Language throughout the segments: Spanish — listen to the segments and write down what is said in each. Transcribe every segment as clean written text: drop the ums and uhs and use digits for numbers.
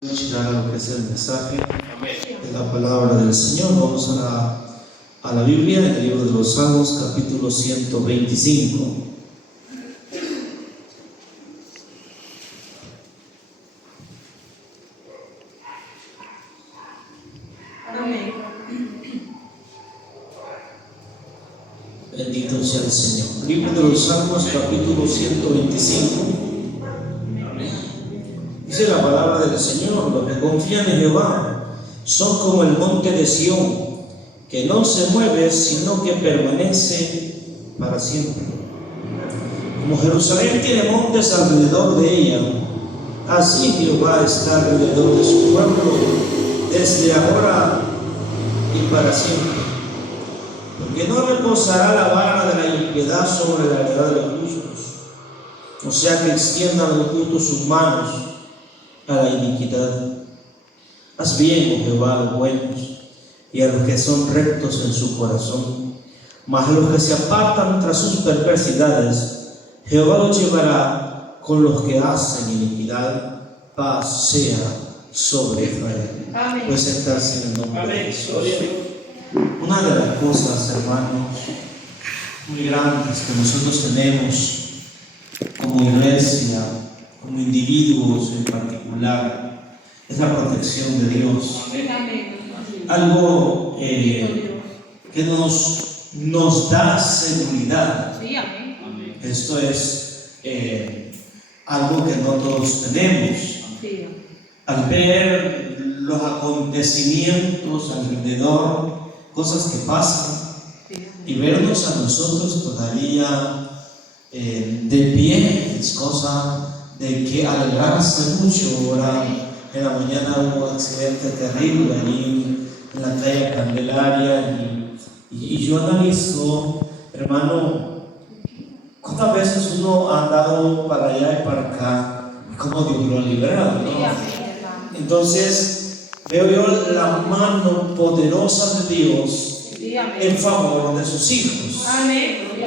Llegar a lo que es el mensaje de la palabra del Señor. Vamos a la Biblia, en el libro de los Salmos, capítulo 125. Amén. Bendito sea el Señor. Libro de los Salmos, capítulo 125. Dice la palabra del Señor: los que confían en Jehová son como el monte de Sión, que no se mueve, sino que permanece para siempre. Como Jerusalén tiene montes alrededor de ella, así Jehová está alrededor de su pueblo, desde ahora y para siempre. Porque no reposará la vara de la impiedad sobre la heredad de los justos, o sea que extiendan los justos sus manos a la iniquidad. Haz bien, oh Jehová, a los buenos y a los que son rectos en su corazón, mas a los que se apartan tras sus perversidades, Jehová los llevará con los que hacen iniquidad. Paz sea sobre Israel. Amén. Puede sentarse en el nombre de Jesús. Una de las cosas, hermanos, muy grandes que nosotros tenemos como iglesia, como individuos en particular, es la protección de Dios. Algo que nos da seguridad. Esto es algo que no todos tenemos. Al ver los acontecimientos alrededor, cosas que pasan, y vernos a nosotros todavía de pie, es cosa de que alegrarse mucho. Ahora en la mañana hubo un accidente terrible ahí en la calle Candelaria, y yo analizo, hermano, cuántas veces uno ha andado para allá y para acá, y cómo Dios lo ha librado, ¿no? Entonces veo yo la mano poderosa de Dios en favor de sus hijos.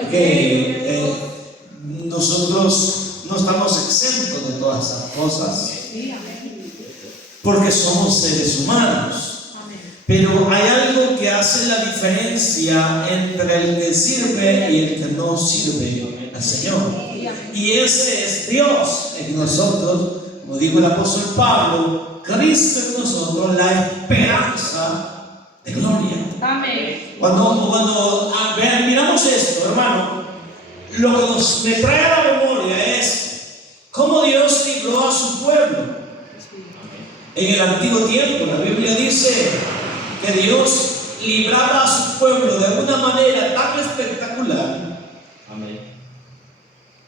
Que nosotros no estamos exentos de todas esas cosas, porque somos seres humanos. Pero hay algo que hace la diferencia entre el que sirve y el que no sirve al Señor, y ese es Dios en nosotros. Como dijo el apóstol Pablo, Cristo en nosotros, la esperanza de gloria. Amén. Cuando miramos esto, hermano, lo que me trae a la memoria es cómo Dios libró a su pueblo en el antiguo tiempo. La Biblia dice que Dios libraba a su pueblo de una manera tan espectacular,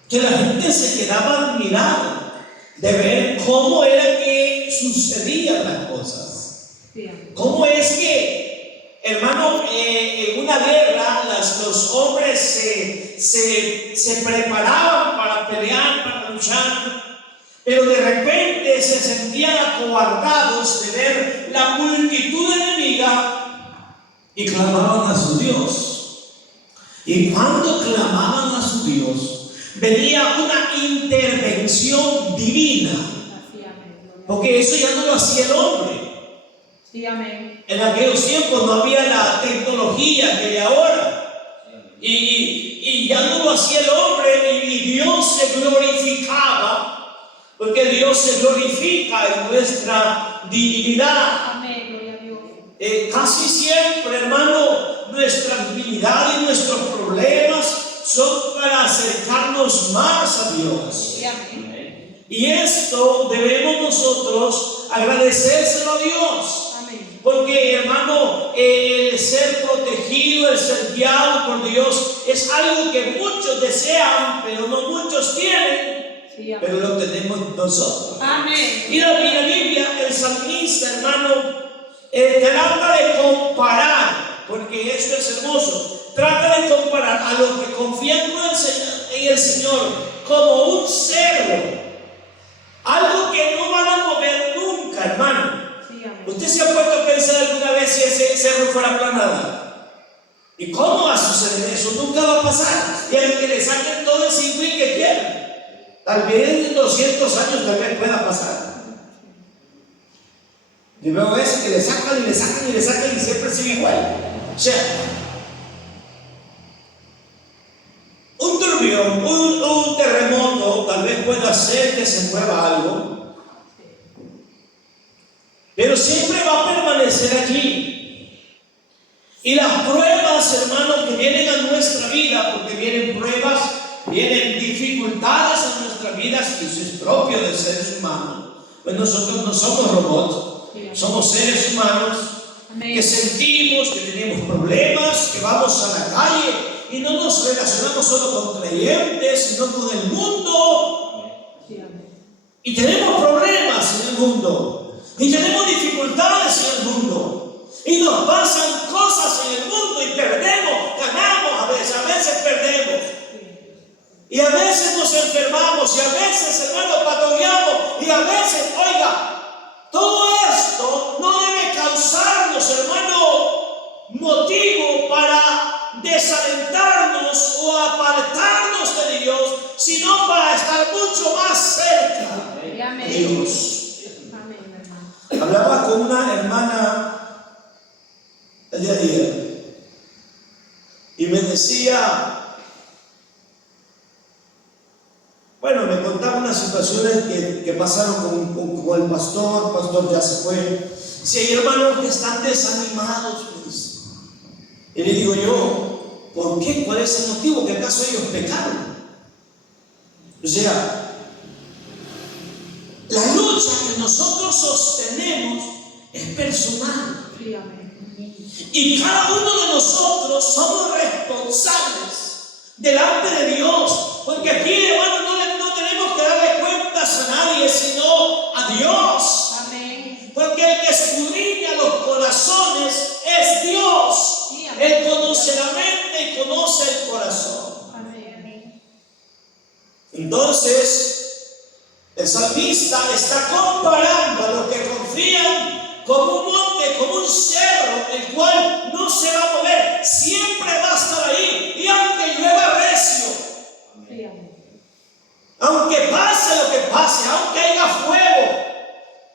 que la gente se quedaba admirada de ver cómo era que sucedían las cosas. Cómo es que, hermano, en una guerra los hombres se preparaban para pelear, para luchar, pero de repente se sentían acobardados de ver la multitud enemiga y clamaban a su Dios. Y cuando clamaban a su Dios, venía una intervención divina, porque eso ya no lo hacía el hombre. En aquellos tiempos no había la tecnología que hay ahora, y ya no lo hacía el hombre, y Dios se glorificaba, porque Dios se glorifica en nuestra divinidad. Casi siempre, hermano, nuestra divinidad y nuestros problemas son para acercarnos más a Dios. Y esto debemos nosotros agradecérselo a Dios. Porque, hermano, el ser protegido, el ser guiado por Dios es algo que muchos desean, pero no muchos tienen. Pero lo tenemos nosotros. Y la Biblia, el salmista, hermano, trata de comparar, porque esto es hermoso. Trata de comparar a los que confían en el Señor como un cerro, algo que no van a mover nunca, hermano. ¿Usted se ha puesto a pensar alguna vez si ese cerro fuera aplanado? ¿Y cómo va a suceder eso? Nunca va a pasar. Y al que le saquen todo el cingüín que quieran, tal vez en 200 años tal vez pueda pasar. Yo veo a veces que le sacan y le sacan y le sacan y siempre sigue igual. O sea, un turbión, un terremoto tal vez pueda hacer que se mueva algo, pero siempre va a permanecer allí. Y las pruebas, hermanos, que vienen a nuestra vida, porque vienen pruebas, vienen dificultades a nuestras vidas, y eso es propio de seres humanos. Pues nosotros no somos robots, somos seres humanos que sentimos, que tenemos problemas, que vamos a la calle y no nos relacionamos solo con creyentes, sino con el mundo. Y tenemos problemas en el mundo, y tenemos dificultades en el mundo, y nos pasan cosas en el mundo y perdemos, ganamos a veces perdemos. Y a veces nos enfermamos, y a veces, hermano, pataleamos, y a veces, oiga, todo esto no debe causarnos, hermano, motivo para desalentarnos o apartarnos de Dios, sino para estar mucho más cerca de Dios. Hablaba con una hermana el día de ayer y me decía, bueno, me contaba unas situaciones que pasaron con el pastor ya se fue. Si hay hermanos que están desanimados, me dice. Y le digo yo, ¿por qué? ¿Cuál es el motivo? ¿Que acaso ellos pecaron? O sea, la lucha que nosotros sostenemos es personal. Y cada uno de nosotros somos responsables delante de Dios. Porque aquí, hermano, no tenemos que darle cuentas a nadie, sino a Dios. Amén. Porque el que escudriña los corazones es Dios. Sí, Él conoce la mente y conoce el corazón. Amén. Entonces, el salmista está comparando a los que confían como un monte, como un cerro, el cual no se va a mover, siempre va a estar ahí. Y aunque llueva recio, aunque pase lo que pase, aunque haya fuego,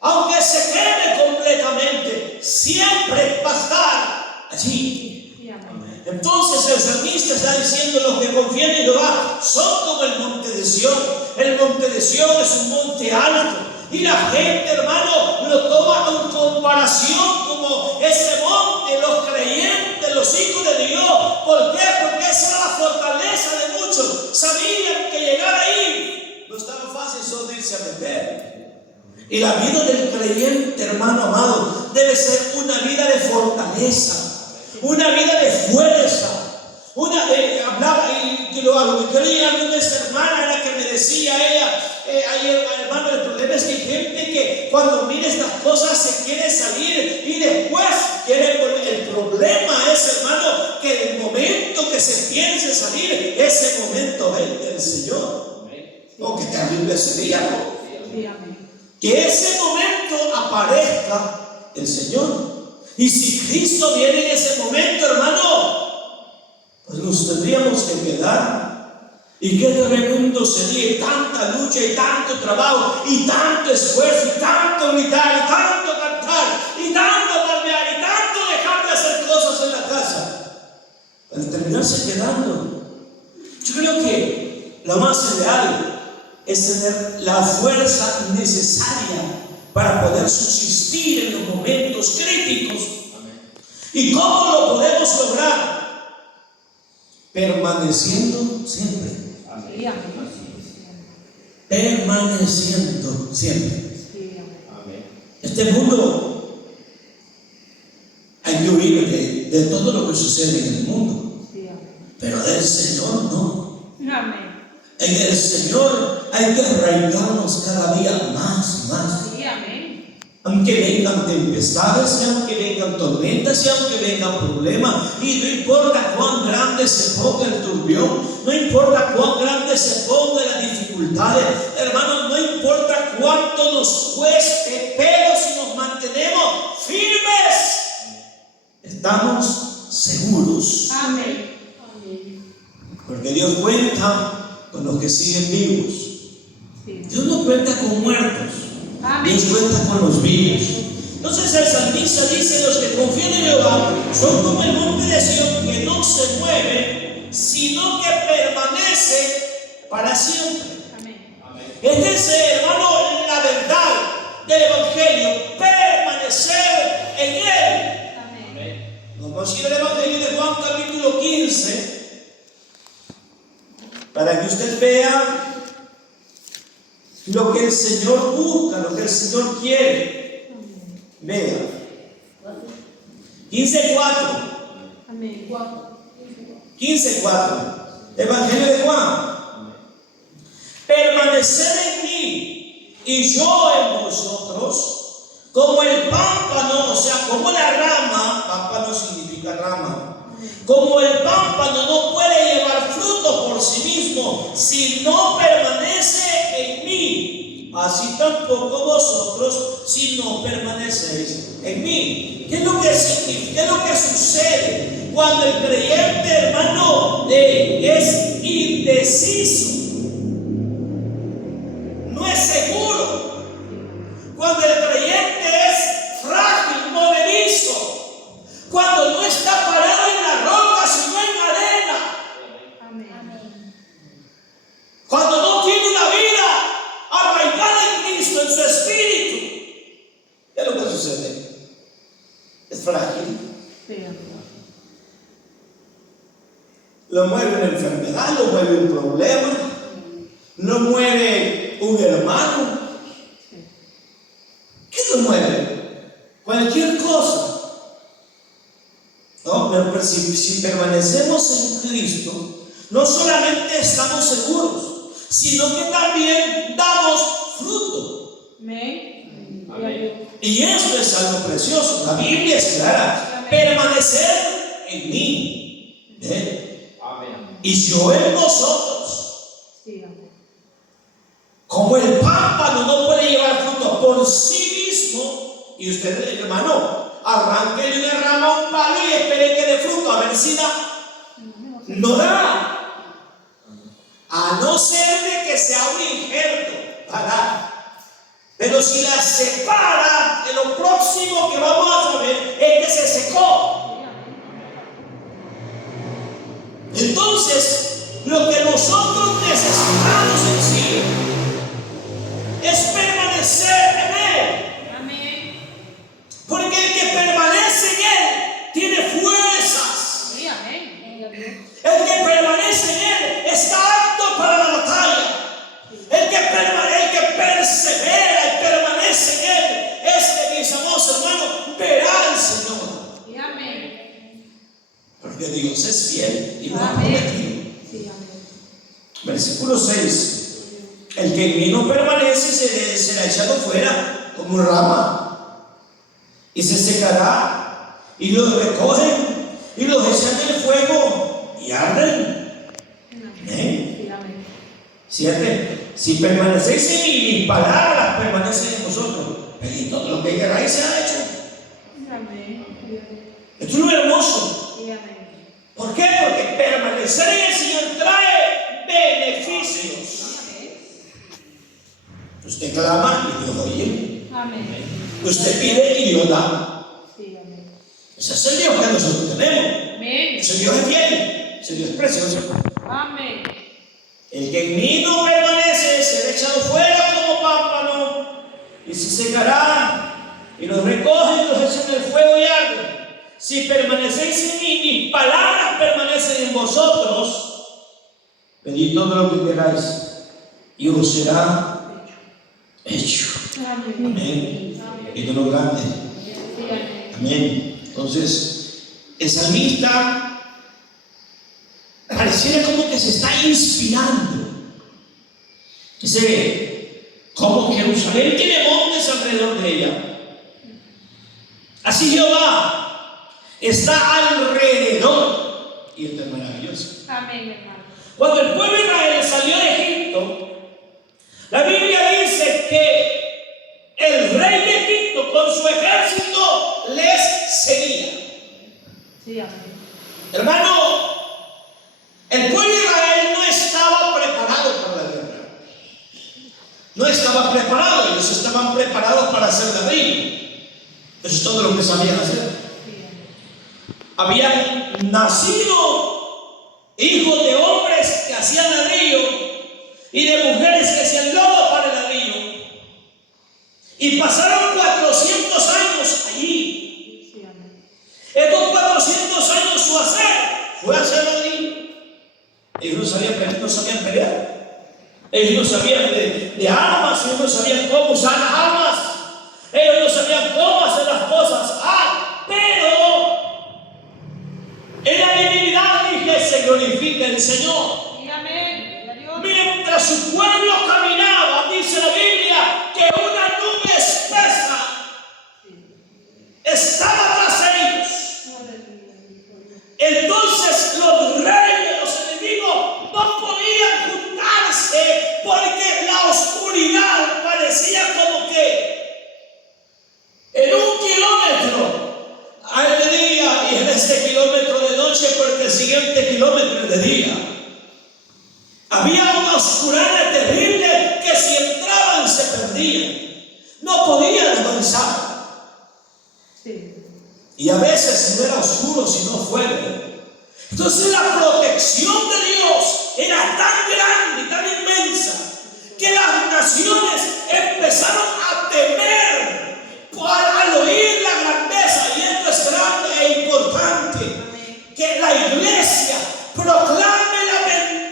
aunque se queme completamente, siempre va a estar allí. Entonces el salmista está diciendo: los que confían en Jehová son como el monte de Sión. El monte de Sión es un monte alto, y la gente, hermano, lo toma en comparación como ese monte, los creyentes, los hijos de Dios. ¿Por qué? Porque esa era la fortaleza de muchos. Sabían que llegar ahí no estaba fácil solo irse a meter. Y la vida del creyente, hermano amado, debe ser una vida de fortaleza, una vida de fuerza. Hablaba y lo que creía alguna de esa hermana era que me decía ella, hermano, el problema es que hay gente que cuando mira estas cosas se quiere salir y después quiere. El problema es, hermano, que el momento que se piense salir, ese momento es del Señor. Oh, qué terrible sería, ¿no? Que ese momento aparezca el Señor. Y si Cristo viene en ese momento, hermano, pues nos tendríamos que quedar. Y qué tremendo sería, y tanta lucha, y tanto trabajo, y tanto esfuerzo, y tanto gritar, y tanto cantar, y tanto cambiar, y tanto dejar de hacer cosas en la casa, al terminarse quedando. Yo creo que lo más ideal es tener la fuerza necesaria para poder subsistir en los momentos críticos. ¿Y cómo lo podemos lograr? Permaneciendo siempre. Permaneciendo siempre. Este mundo, hay que huir de todo lo que sucede en el mundo, pero del Señor no. En el Señor hay que arraigarnos cada día más y más. Aunque vengan tempestades, y aunque vengan tormentas, y aunque vengan problemas, y no importa cuán grande se ponga el turbión, no importa cuán grande se pongan las dificultades, hermanos, no importa cuánto nos cueste, pero si nos mantenemos firmes, estamos seguros. Amén. Porque Dios cuenta con los que siguen vivos. Dios no cuenta con muertos. Dios cuenta con los vivos. Entonces el salmista dice: los que confían en Jehová son como el monte de Sión, que no se mueve, sino que permanece para siempre. Amén. Este es, hermano, la verdad del Evangelio: permanecer en él. Amén. Vamos a ir al Evangelio de Juan capítulo 15, para que usted vea lo que el Señor busca, lo que el Señor quiere. Vea. 15:4. Amén. 15:4. Evangelio de Juan. Permaneced en mí y yo en vosotros, como el pámpano, o sea, como la rama. Pámpano significa rama. Como el pámpano no puede llevar fruto por sí mismo si no permanece en mí, así tampoco vosotros si no permanecéis en mí. ¿Qué es lo que significa? ¿Qué es lo que sucede cuando el creyente, hermano, es indeciso? No es seguro. Cuando el creyente es frágil, movedizo, cuando no está parado en la roca, sino en la arena. Amén. Cuando no tiene una vida arraigada en Cristo, en su espíritu. ¿Qué es lo que sucede? Es frágil. Lo mueve una enfermedad, lo mueve un problema, lo mueve un hermano. ¿Qué lo mueve? Cualquier cosa. No, pero si permanecemos en Cristo, no solamente estamos seguros, sino que también damos fruto. Amén. Y esto es algo precioso. La Biblia es clara: permanecer en mí. Y yo en vosotros. Como el pámpano no puede llevar fruto por sí mismo, y usted, hermano, arranque una rama a un palo y espere que dé fruto, a ver si da. No da. A no ser de que sea un injerto para dar. Pero si la separa, lo próximo que vamos a saber es que se secó. Entonces, lo que nosotros necesitamos en sí es permanecer en Él. Amén. Porque el que permanece en Él tiene fuerzas. Sí, amén. El que permanece en Él está apto para la batalla. El que persevera y permanece en Él, mis amados hermanos, verá al Señor. Amén. Porque Dios es fiel y lo ha Amén. prometido. Sí, amén. Versículo 6. El que en mí no permanece será echado fuera como rama y se secará, y los recogen y los echan en el fuego y arden. Amén. Sí, amén. 7. Si permanecéis en mí, mis palabras permanecen en vosotros, y todo lo que queráis se ha hecho. Amén. Esto es lo hermoso. Sí, amén. ¿Por qué? Porque permanecer en el Señor trae beneficios. Usted clama y Dios oye. Amén. Usted pide y Dios da. Sí, amén. Ese es el Dios que nosotros tenemos. Amén. Ese Dios es fiel. Ese Dios es precioso. Amén. El que en mí no permanece será echado fuera como pámpano y se secará, y los recogen y los echan en el fuego y arden. Si permanecéis en mí, mis palabras permanecen en vosotros, pedid todo lo que queráis y os será hecho. Amén. Y de lo grande. Amén. Entonces, el salmista pareciera como que se está inspirando. Dice, como Jerusalén tiene montes alrededor de ella, así Jehová está alrededor. Y esto es maravilloso. Amén, hermano. Cuando el pueblo de Israel salió de Egipto, la Biblia dice que el rey de Egipto con su ejército les seguía. Sí, amén. Hermano, el pueblo de Israel no estaba preparado para la guerra. No estaba preparado, ellos estaban preparados para hacer daño. Eso es todo lo que sabían hacer. Habían nacido hijos de hombres que hacían ladrillo y de mujeres que hacían lodo para el ladrillo. Y pasaron 400 años allí. Estos 400 años su hacer fue hacer ladrillo. Ellos no sabían pelear. Ellos no sabían de armas. Ellos no sabían cómo usar las armas. Ellos no sabían cómo hacer las cosas. Pero en la divinidad dije, se glorifica el Señor. Mientras su pueblo caminaba, dice la Biblia, que una nube espesa estaba tras ellos. Entonces los reyes, los enemigos, no podían juntarse porque la oscuridad parecía como que en 1 kilómetro hay de día y en este kilómetro de noche, porque el siguiente kilómetro es de día. Había una oscuridad terrible que si entraban se perdían. No podían avanzar. Y a veces no era oscuro sino fuerte. Entonces la protección de Dios era tan grande y tan inmensa que las naciones empezaron a temer al oír la grandeza. Y esto es grande e importante, que la iglesia proclame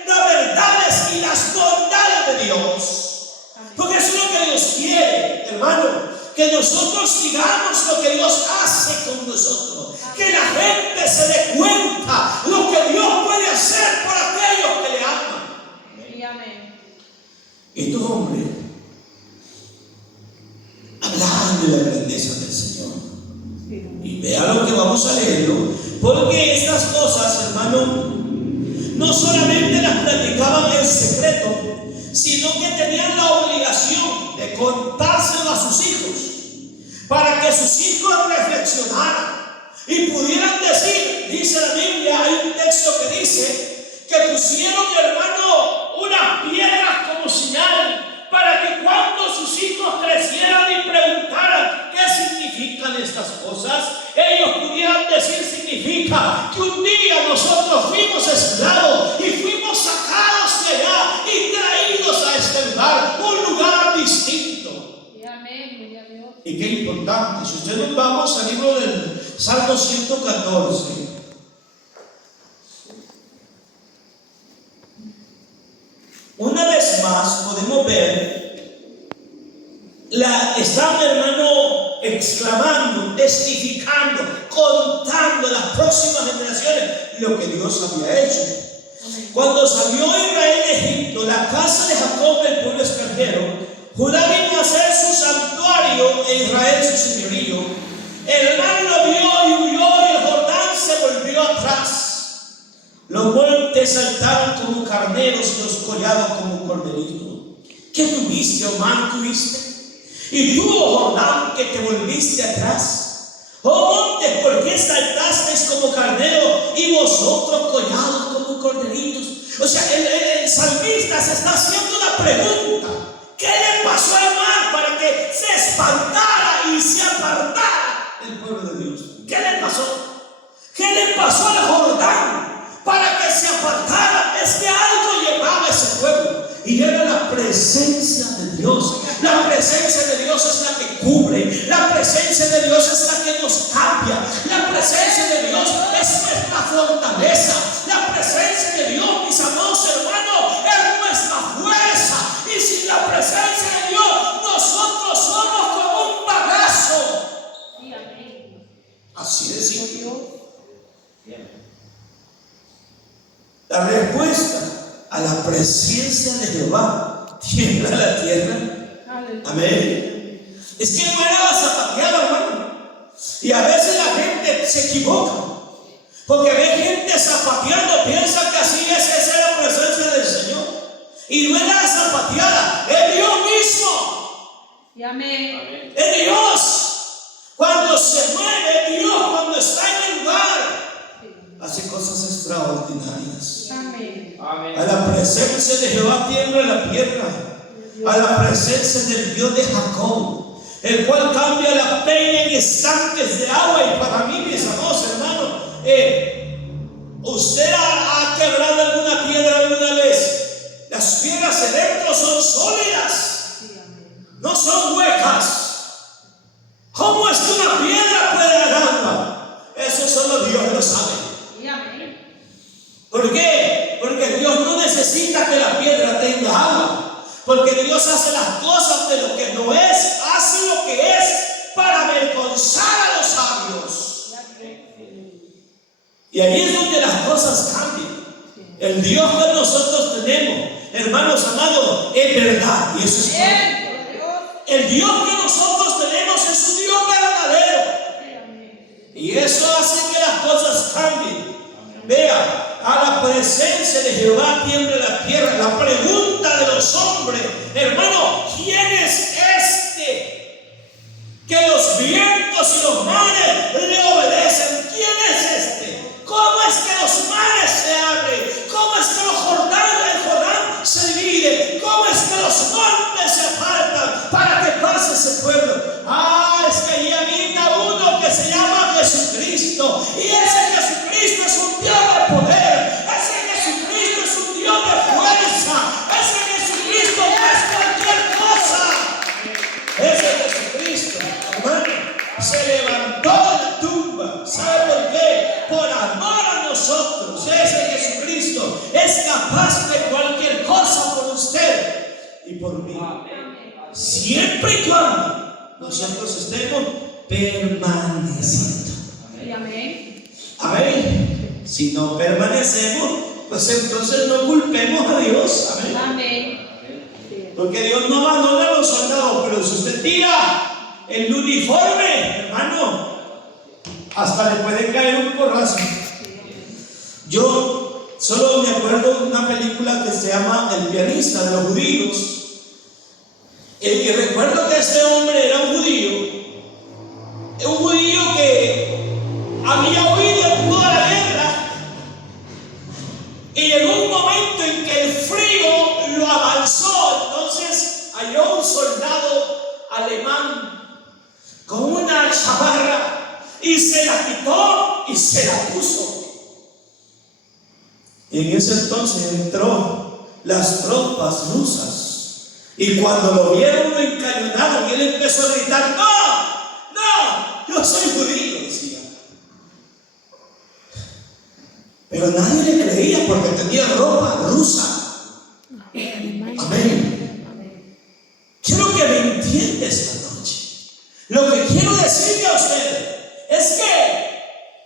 las verdades y las bondades de Dios. Porque eso es lo que Dios quiere, hermano. Que nosotros digamos lo que Dios hace con nosotros. Que la gente se dé cuenta lo que Dios puede hacer por aquellos que le aman. Y tú, hombre, hablar de la grandeza del Señor. Y vea lo que vamos a leerlo. Porque estas cosas, hermano, no solamente las platicaban en secreto, sino que tenían la obligación de contárselo a sus hijos, para que sus hijos reflexionaran y pudieran decir, dice la Biblia, hay un texto que dice que pusieron, hermano, unas piedras como señal, para que cuando sus hijos crecieran y preguntaran qué significan estas cosas, ellos pudieran decir, significa que un día nosotros fuimos esclavos y fuimos sacados de allá y traídos a este lugar, un lugar distinto. Y qué importante, si ustedes nos vamos al libro del Salmo 114. Una vez más podemos ver, están, hermano, exclamando, testificando, contando a las próximas generaciones lo que Dios había hecho. Cuando salió Israel de Egipto, la casa de Jacob, el pueblo extranjero, Judá vino a hacer su santuario e Israel su señorío. El mar lo vio y huyó y el Jordán se volvió atrás. Los montes saltaron como carneros y los collados como corderitos. ¿Qué tuviste, oh mar, tuviste? Y tú, oh Jordán, que te volviste atrás. Oh montes, ¿por qué saltasteis como carnero y vosotros collados como corderitos? O sea, el salmista se está haciendo una pregunta. ¿Qué le pasó al mar para que se espantara y se apartara el pueblo de Dios? ¿Qué le pasó? ¿Qué le pasó al Jordán para que se apartara? Es que algo llevaba a ese pueblo y era la presencia de Dios. La presencia de Dios es la que cubre, la presencia de Dios es la que nos cambia, la presencia de Dios es nuestra fortaleza, la presencia de Dios, mis amados hermanos, es nuestra fuerza. Y sin la presencia de Dios, nosotros somos como un bagazo. Así de simple. La respuesta a la presencia de Jehová tiembla la tierra. Amén. Es que no era la zapateada, hermano. Y a veces la gente se equivoca, porque ve gente zapateando, piensa que así es, esa es la presencia del Señor. Y no es la zapateada, es Dios mismo. Amén. Es Dios. Cuando se mueve, Dios cuando está en el lugar, hace cosas extraordinarias. Amén. A la presencia de Jehová tiembla la tierra. A la presencia del Dios de Jacob. el cual cambia la peña en estanques de agua. Y para mí, mis amados hermanos, ¿usted ha quebrado alguna piedra alguna vez? Las piedras de dentro son sólidas, no son huecas. ¿Cómo es que una piedra puede dar agua? Eso solo Dios lo sabe. ¿Por qué? Porque Dios no necesita que la piedra tenga agua. Porque Dios hace las cosas de lo que no es, hace lo que es para avergonzar a los sabios. Y ahí es donde las cosas cambian. El Dios que nosotros tenemos, hermanos amados, es verdad. Y eso es todo. El Dios que nosotros tenemos es un Dios verdadero. Y eso hace que las cosas cambien. Vea, a la presencia de Jehová tiembla la tierra. La pregunta de los hombres, hermano, ¿quién es este que los vientos y los mares le obedecen? ¿Quién es este? ¿Cómo es que los mares se abren? ¿Cómo es que el Jordán se divide? ¿Cómo es que los montes se apartan para que pase ese pueblo? Es que allí habita uno que se llama Jesucristo. Y ese Jesucristo es un Dios de poder. Ese Jesucristo es un Dios de fuerza. Ese Jesucristo no es cualquier cosa. Ese Jesucristo, hermano, se levantó de la tumba. ¿Sabe por qué? Por amor a nosotros. Ese Jesucristo es capaz de cualquier cosa por usted y por mí, siempre y cuando nosotros estemos permaneciendo. Amén. Si no permanecemos, pues entonces no culpemos a Dios. Amén. Porque Dios no abandona a los soldados, pero si usted tira el uniforme, hermano, hasta le puede caer un porrazo. Yo solo me acuerdo de una película que se llama El pianista, de los judíos. Y recuerdo que ese hombre era un judío que había huido en toda la guerra, y llegó un momento en que el frío lo avanzó. Entonces halló un soldado alemán con una chamarra y se la quitó y se la puso. Y en ese entonces entró las tropas rusas, y cuando lo vieron lo encañonaron y él empezó a gritar: ¡No! Yo soy judío, decía. Pero nadie le creía porque tenía ropa rusa. Amén. Quiero que me entienda esta noche. Lo que quiero decirle a usted es que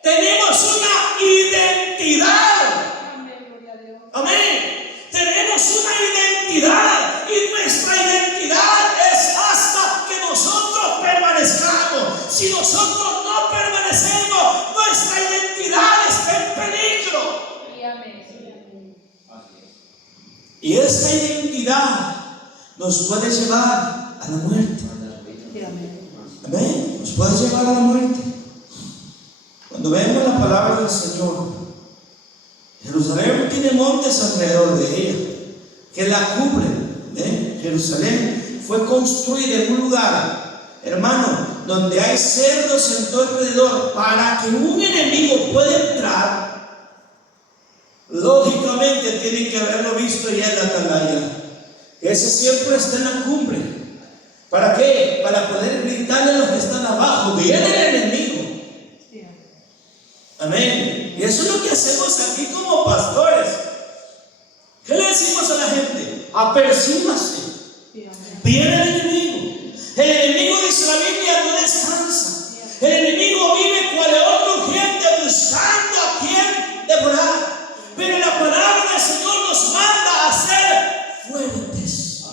tenemos una identidad. Amén. Tenemos una identidad, y nuestra identidad es hasta que nosotros permanezcamos. Si nosotros no permanecemos, nuestra identidad está en peligro. Y esta identidad nos puede llevar a la muerte. Amén. Nos puede llevar a la muerte. Cuando vemos la palabra del Señor, Jerusalén tiene montes alrededor de ella que la cubren. Jerusalén fue construida en un lugar, hermano, donde hay cerdos en todo alrededor. Para que un enemigo pueda entrar, lógicamente tiene que haberlo visto ya en la atalaya. Ese siempre está en la cumbre. ¿Para qué? Para poder gritarle a los que están abajo: viene el enemigo. Amén. Y eso es lo que hacemos aquí como pastores. ¿Qué le decimos a la gente? Apercíbase. Viene el enemigo. El enemigo, dice la Biblia, no descansa. El enemigo vive cual león rugiente buscando a quien devorar. Pero la palabra del Señor nos manda a ser fuertes.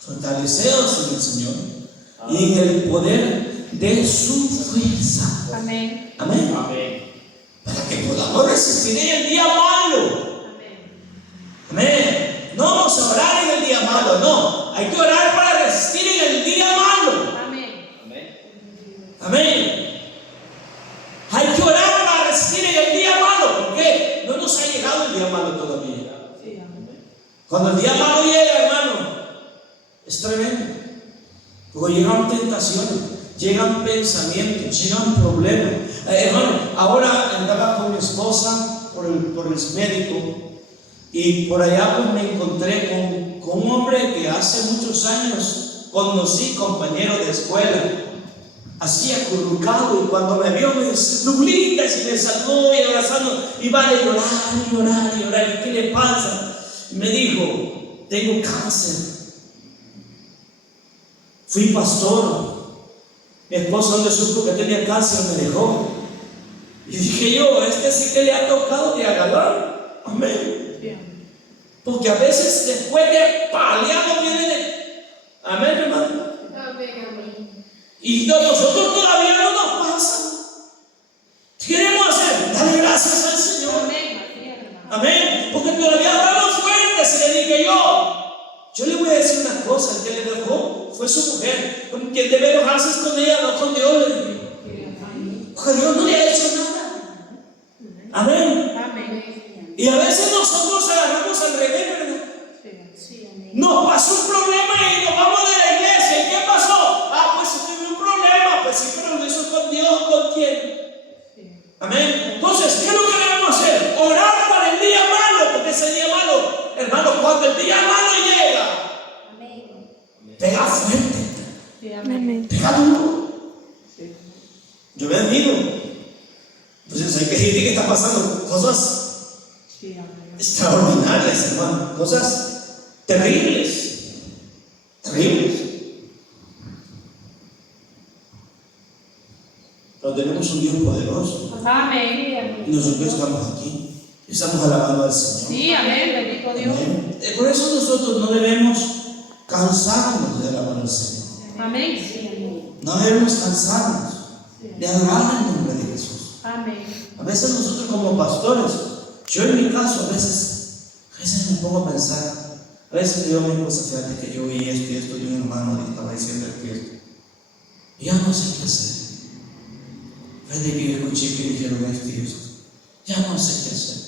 Fortaleceos en el Señor y en el poder de su fuerza. Amén. Amén. Para que podamos resistir en el día malo. Amén. No vamos a orar en el día malo, no. Hay que orar para resistir en el día malo. Amén. Hay que orar para resistir en el día malo, porque no nos ha llegado el día malo todavía. Cuando el día malo llega, hermano, es tremendo. Luego llegan tentaciones, llegan pensamientos, llegan problemas. Hermano, ahora andaba con mi esposa por el médico y por allá pues me encontré con un hombre que hace muchos años conocí, compañero de escuela, así acurrucado, y cuando me vio me Lulita, y me saludó y abrazando, y va a llorar, y llorar, y llorar. ¿Y qué le pasa? Y me dijo: tengo cáncer. Fui pastor. Mi esposa, donde supo que tenía cáncer, me dejó. Y dije yo: este sí que le ha tocado de agarrar. Amén. Porque a veces después de paliamos viene de... Amén, hermano. Y nosotros todavía no nos pasa. ¿Qué queremos hacer? Darle gracias al Señor. Amén. Porque todavía estamos fuertes. Y le dije yo le voy a decir una cosa: el que le dejó fue su mujer. Con quien debe enojarse es con ella, no con Dios. Le dije. Porque Dios no le ha hecho nada. Amén. Y a veces nosotros agarramos al revés, ¿verdad? Nos pasó un problema y nos vamos de la iglesia. ¿Y qué pasó? Ah, pues si tuve un problema. Pues sí, pero lo hizo con Dios, ¿con quién? Amén. Entonces, ¿qué es lo que debemos hacer? Orar para el día malo, porque ese día malo, hermano, cuando el día malo llega, pega fuerte, pega duro. Yo me admiro. Entonces hay que gente que está pasando cosas extraordinarias, hermano, cosas terribles, terribles. Pero tenemos un Dios poderoso. Amén. Y nosotros estamos aquí, estamos alabando al Señor. Sí, amén, bendito Dios. Amén. Por eso nosotros no debemos cansarnos de alabar al Señor. Amén. No debemos cansarnos de adorar el nombre de Jesús. Amén. A veces nosotros como pastores, yo en mi caso a veces me pongo a pensar. A veces yo me puse, fíjate que yo vi esto y esto de un hermano que estaba diciendo esto. Y ya no sé qué hacer. Fíjate que yo escuché que dijeron esto y esto. Ya no sé qué hacer.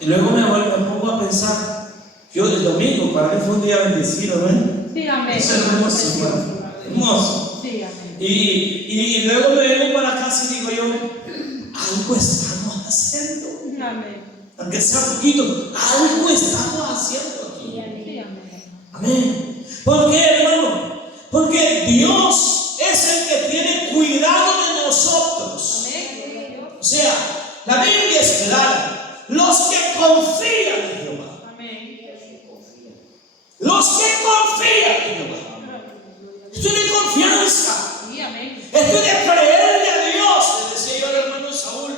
Y luego me pongo a pensar. Yo el domingo para mí fue un día bendecido, ¿ven? Sí, amén. Eso es hermoso, hermano. Hermoso. Sí, amén. Y luego me vengo para casa y digo yo: algo estamos haciendo. Amén. Aunque sea poquito, algo estamos haciendo aquí. Sí, amén. Amén. ¿Por qué, hermano? Porque Dios es el que tiene cuidado de nosotros. Amén. O sea, la Biblia es clara: los que confían en Jehová, Amén. los que confían en Jehová, esto es de confianza, Sí, amén. esto es de creerle a Dios. Le decía yo al hermano Saúl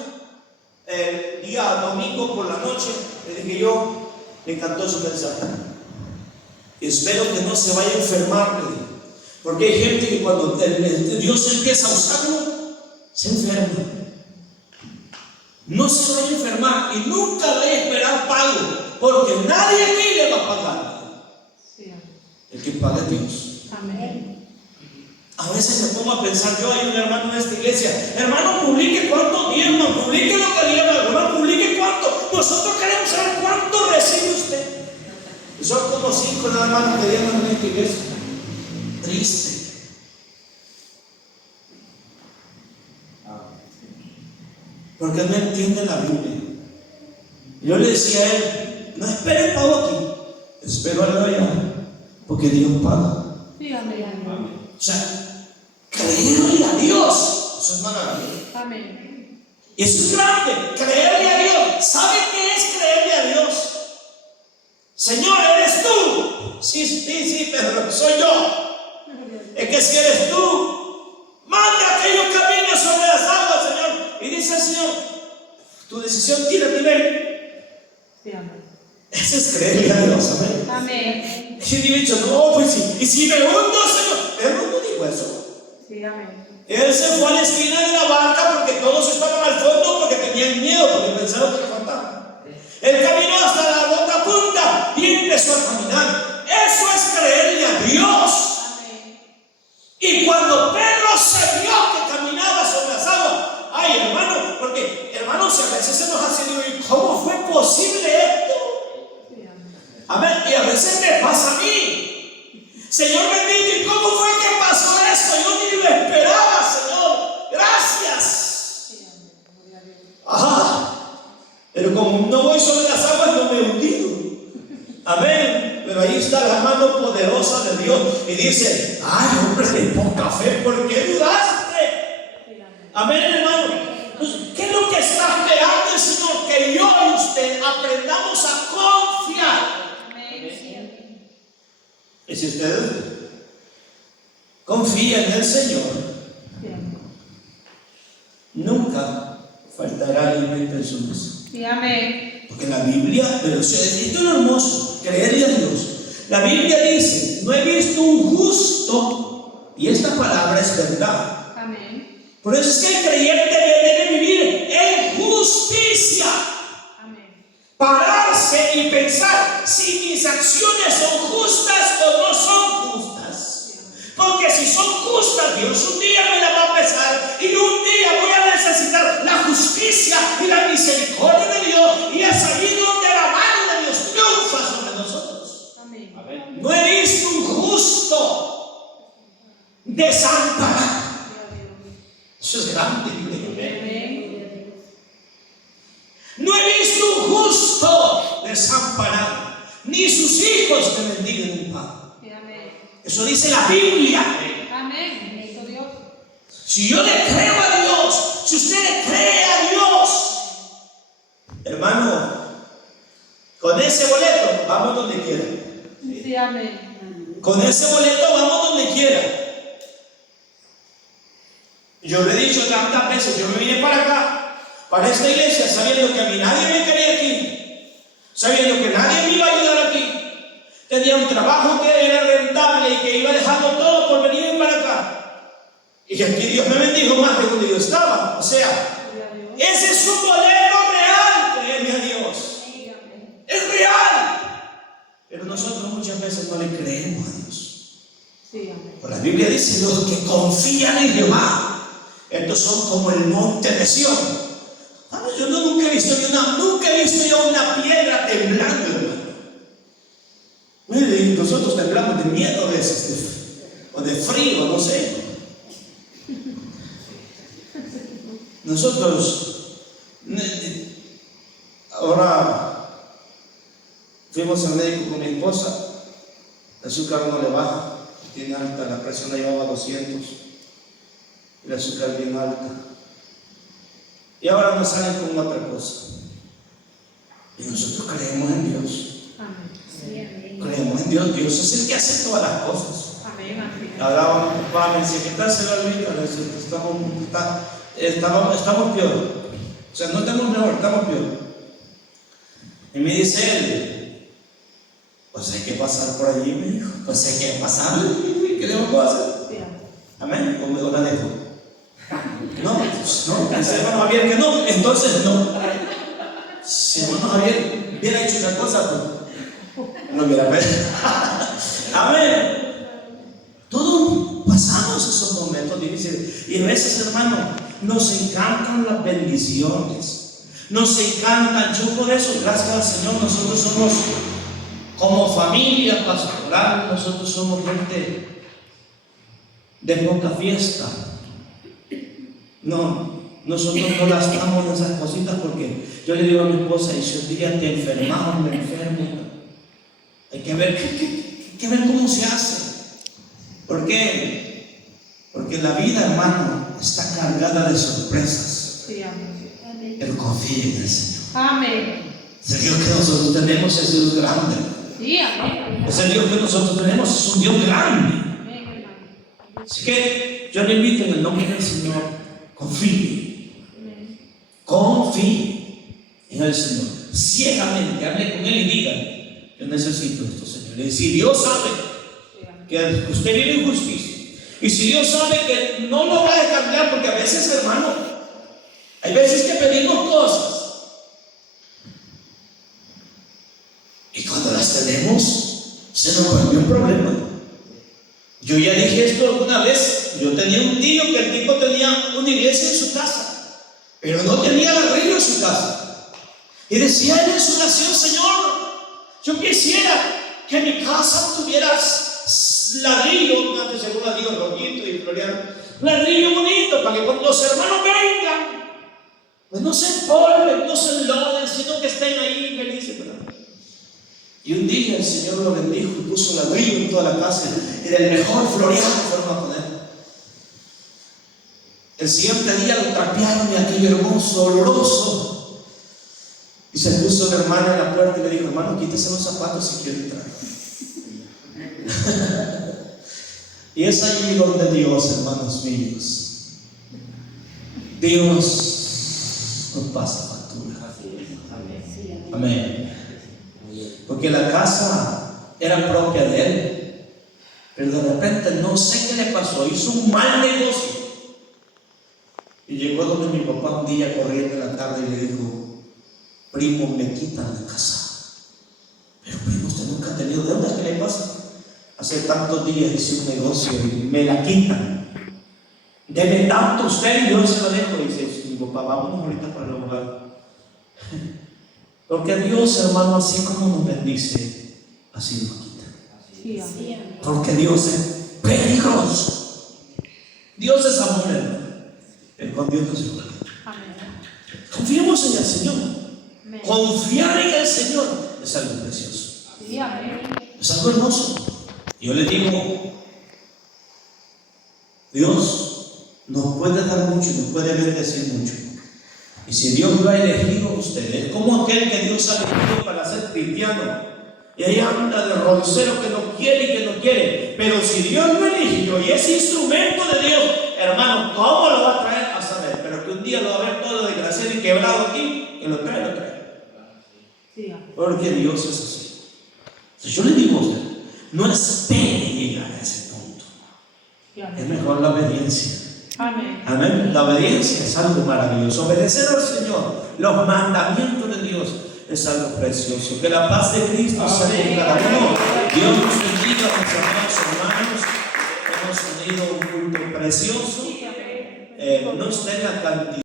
el día domingo por la noche, le dije yo: me encantó su mensaje, espero que no se vaya a enfermar, le dije, porque hay gente que cuando Dios empieza a usarlo, se enferma. No se vaya a enfermar y nunca vaya a esperar pago, porque nadie aquí le va a pagar. Sí, amén. El que paga es Dios. Amén. A veces me pongo a pensar, yo hay un hermano en esta iglesia: hermano, publique cuánto diezma, publique lo que diezma, hermano, publique cuánto. Nosotros queremos saber cuánto recibe usted. Y son como 5 nada más los que diezman en esta iglesia. Triste. Porque él no entiende la Biblia. Yo le decía a él: no espere pago aquí, espero algo allá, porque Dios paga. Sí, amén. O sea, creerle a Dios, eso es maravilloso. Amén. Y eso es grande, creerle a Dios. ¿Sabe qué es creerle a Dios? Señor, ¿eres tú? Sí, pero soy yo. Es que si eres tú, manda que yo camine sobre las aguas, Señor. Y dice el Señor: tu decisión, tírate y ven. Sí, amén. Eso es creerle a Dios, amén. Amén. Y he dicho: no, pues sí. Y si me hundo, Señor. Pero no dijo eso. Sí, amén. Él se fue a la esquina de la barca porque todos estaban al fondo, porque tenían miedo, porque pensaron que le faltaba. Él caminó hasta la otra punta y empezó a caminar. Eso es creerle a Dios. Amén. Y cuando Pedro se vio que caminaba sobre las aguas, ay, hermano, porque hermanos, a veces se nos hace, ¿y cómo fue posible esto? Sí, amén. Amén. Y a veces me pasa a mí: Señor bendito, ¿y cómo Amén. Pero ahí está la mano poderosa de Dios y dice: ay, hombre de poca fe, ¿por qué dudaste? Amén, hermano. Entonces, ¿qué es lo que está esperando el Señor? Que yo y usted aprendamos a confiar. Y si usted confía en el Señor, nunca faltará alimento en su mesa. Sí, amén. Porque la Biblia, pero esto es lo hermoso, creerle a Dios. La Biblia dice: no he visto un justo, y esta palabra es verdad. Amén. Por eso es que el creyente debe vivir en justicia. Amén. Pararse y pensar si mis acciones son justas o no son justas. Porque si son justas, Dios un día me la va a pesar y un día voy a necesitar la justicia y la misericordia de Dios, y es allí donde la mano de Dios triunfa sobre nosotros. Amén. No he visto un justo desamparado. Eso es grande. Amén. No he visto un justo desamparado, ni sus hijos que mendiguen un pan. Eso dice la Biblia. Amén. Eso Dios. Si yo le creo a Dios, si usted le cree a Dios, hermano, con ese boleto vamos donde quiera. Sí, amén. Con ese boleto vamos donde quiera. Yo le he dicho tantas veces, yo me vine para acá, para esta iglesia, sabiendo que a mí nadie me quería aquí, sabiendo que nadie me iba a ayudar aquí. Tenía un trabajo que era rentable y que iba dejando todo por venirme para acá. Y aquí Dios me bendijo más de donde yo estaba. O sea, ese es un boleto real, créeme a Dios. Es real. Pero nosotros muchas veces no le creemos a Dios. Sí, amén. Pues la Biblia dice: los que confían en Jehová, estos son como el monte de Sión. Yo nunca he visto yo una piedra temblando, hermano. Mire, nosotros temblamos de miedo a veces, o de frío, no sé. Nosotros, ahora fuimos al médico con mi esposa, el azúcar no le baja, tiene alta, la presión la llevaba a 200, el azúcar bien alta. Y ahora nos salen con otra cosa. Y nosotros creemos en Dios. Amén. Sí, amén. Creemos en Dios. Dios es el que hace todas las cosas. Amén. Amén. Hablaba mi papá, me decía: ¿qué tal se lo olvida? Estamos peor. O sea, no estamos mejor, estamos peor. Y me dice él: pues hay que pasar por allí, me dijo. Pues hay que pasar. ¿Qué le vamos a hacer? Sí, amén. Amén. ¿O me la dejo? No, dice hermano Javier que no, entonces no. Si hermano Javier hubiera hecho una cosa, pues no hubiera pedido. Amén. Todos pasamos esos momentos difíciles. Y a veces, hermano, nos encantan las bendiciones. Nos encantan. Yo por eso, gracias al Señor, nosotros somos como familia pastoral, nosotros somos gente de poca fiesta. No, nosotros no gastamos en esas cositas, porque yo le digo a mi esposa: y si un día te enfermas, me enfermo, hay que ver cómo se hace. ¿Por qué? Porque la vida, hermano, está cargada de sorpresas. Sí, amén. Pero confíe en el Señor. Amén. Ese Dios que nosotros tenemos es Dios grande. Sí, amén. Ese Dios que nosotros tenemos es un Dios grande. Amén, hermano. Así que yo le invito en el nombre del Señor: confíe. Amén. Confíe en el Señor. Ciegamente hable con Él y dígale: yo necesito esto, Señor. Y si Dios sabe que usted vive en justicia, y si Dios sabe que no lo va a cambiar, porque a veces, hermano, hay veces que pedimos cosas y cuando las tenemos se nos vuelve un problema. Yo ya dije esto alguna vez. Yo tenía un tío que el tipo tenía una iglesia en su casa, pero no tenía ladrillo en su casa. Y decía él en su oración: Señor, yo quisiera que mi casa tuviera ladrillo, antes según ladrillo rojito y floreado, ladrillo bonito, para que cuando los hermanos vengan, pues no se empolven, no se enloden, sino que estén ahí felices, ¿verdad? Y un día el Señor lo bendijo y puso ladrillo en toda la casa y del mejor floreado fueron a poner. El siguiente día lo trapearon y aquello hermoso, oloroso. Y se puso una hermana en la puerta y le dijo: hermano, quítese los zapatos si quiere entrar. Y es allí donde Dios, hermanos míos, Dios nos pasa factura. Amén. Porque la casa era propia de él, pero de repente no sé qué le pasó, hizo un mal negocio. Y llegó donde mi papá un día corriendo en la tarde y le dijo: primo, me quitan la casa. Pero primo, usted nunca ha tenido deudas, ¿qué le pasa? Hace tantos días hice un negocio y me la quitan. Debe tanto usted y yo se lo dejo. Y dice mi papá: vámonos ahorita para el hogar. Porque Dios, hermano, así como nos bendice, así nos quita. Porque Dios es peligroso. Dios es amor, hermano. Pero con Dios no se puede. Confiemos en el Señor. Confiar en el Señor es algo precioso. Es algo hermoso. Yo le digo, Dios nos puede dar mucho, nos puede bendecir mucho. Y si Dios lo ha elegido a usted, es como aquel que Dios ha elegido para ser cristiano. Y ahí anda de roncero que no quiere y que no quiere. Pero si Dios lo eligió y es instrumento de Dios, hermano, ¿cómo lo va a traer? A saber. Pero que un día lo va a ver todo desgraciado y quebrado aquí, que lo trae, lo trae. Porque Dios es así. Si yo le digo a usted, no espere llegar a ese punto. Es mejor la obediencia. Amén. Amén. La obediencia es algo maravilloso. Obedecer al Señor, los mandamientos de Dios, es algo precioso. Que la paz de Cristo sea con cada uno. Dios nos bendiga, mis amados hermanos. Hemos tenido un culto precioso. No está en la cantidad.